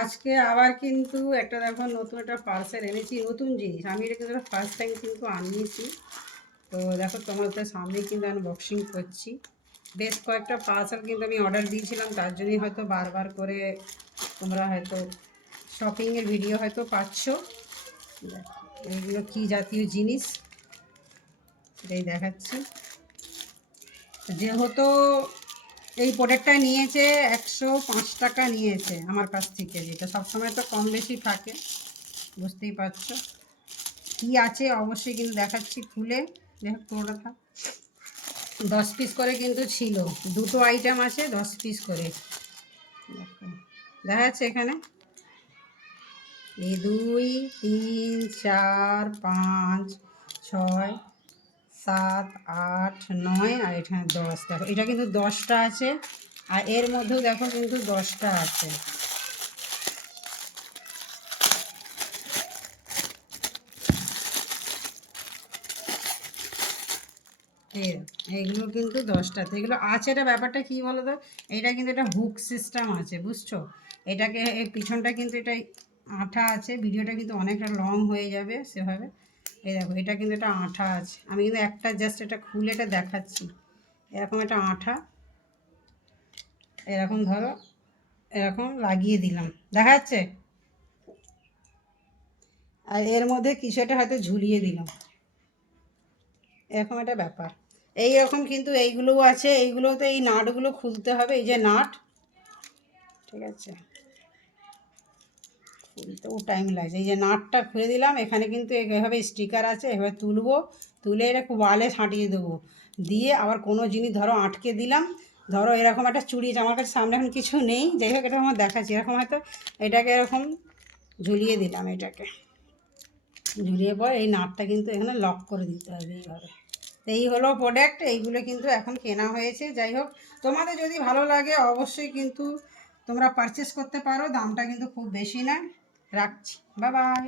আজকে আবার কিন্তু একটা দেখো নতুন একটা পার্সেল এনেছি, নতুন জিনিস। আমি এটা কিন্তু ফার্স্ট টাইম কিন্তু আনিয়েছি। তো দেখো তোমাদের সামনেই কিন্তু আনবক্সিং করছি। বেশ কয়েকটা পার্সেল কিন্তু আমি অর্ডার দিয়েছিলাম, তার জন্যই হয়তো বারবার করে তোমরা হয়তো শপিংয়ের ভিডিও হয়তো পাচ্ছ। এইগুলো কী জাতীয় জিনিস সেটাই দেখাচ্ছি। যেহেতু এই প্রোডাক্টটা নিয়েছে 105 টাকা নিয়েছে আমার কাছ থেকে, যেটা সবসময় তো কম বেশি থাকে, বুঝতেই পারছো। কী আছে অবশ্যই কিন্তু দেখাচ্ছি খুলে। দেখো পুরোটা থাক। 10 পিস করে কিন্তু ছিল, দুটো আইটেম আছে 10 পিস করে। দেখো দেখা যাচ্ছে এখানে 2 3 4 5 6 7 8 9 আর এখানে 10। দেখো এটা কিন্তু 10টা আছে, আর এর মধ্যেও দেখো কিন্তু 10টা আছে। এইগুলো কিন্তু 10টাতে এগুলো আছে। এটা ব্যাপারটা কী বলো তো, এটা কিন্তু এটা হুক সিস্টেম আছে, বুঝছো। এটাকে এই পিছনটা কিন্তু এটা আঠা আছে। ভিডিওটা কিন্তু অনেকটা লং হয়ে যাবে সেভাবে। এই দেখো এটা কিন্তু এটা আঠা আছে। আমি কিন্তু একটা জাস্ট এটা খুলে এটা দেখাচ্ছি। এরকম একটা আঠা, এরকম ধরো এরকম লাগিয়ে দিলাম, দেখা যাচ্ছে। আর এর মধ্যে কিছু একটা হয়তো ঝুলিয়ে দিলাম, এরকম একটা ব্যাপার। এই রকম কিন্তু এইগুলোও আছে। এইগুলোতে এই নাটগুলো খুলতে হবে, এই যে নাট, ঠিক আছে। খুলতেও টাইম লাগছে। এই যে নাটটা খুলে দিলাম, এখানে কিন্তু এভাবে স্টিকার আছে, এভাবে তুলবো, তুলে এটা ওয়ালে ছাঁটিয়ে দেবো। দিয়ে আবার কোনো জিনিস ধরো আটকে দিলাম, ধরো এরকম একটা চুড়ি, আমার কাছে সামনে এখন কিছু নেই, যাই হোক এটা আমার দেখাচ্ছি। এরকম হয়তো এটাকে এরকম ঝুলিয়ে দিলাম, এটাকে ঝুলিয়ে পর এই নাটটা কিন্তু এখানে লক করে দিতে হবে এইভাবে। এই হলো প্রোডাক্ট। এইগুলো কিন্তু এখন কেনা হয়েছে। যাই হোক, তোমাদের যদি ভালো লাগে অবশ্যই কিন্তু তোমরা পারচেস করতে পারো, দামটা কিন্তু খুব বেশি না। রাখছি, বাই বাই।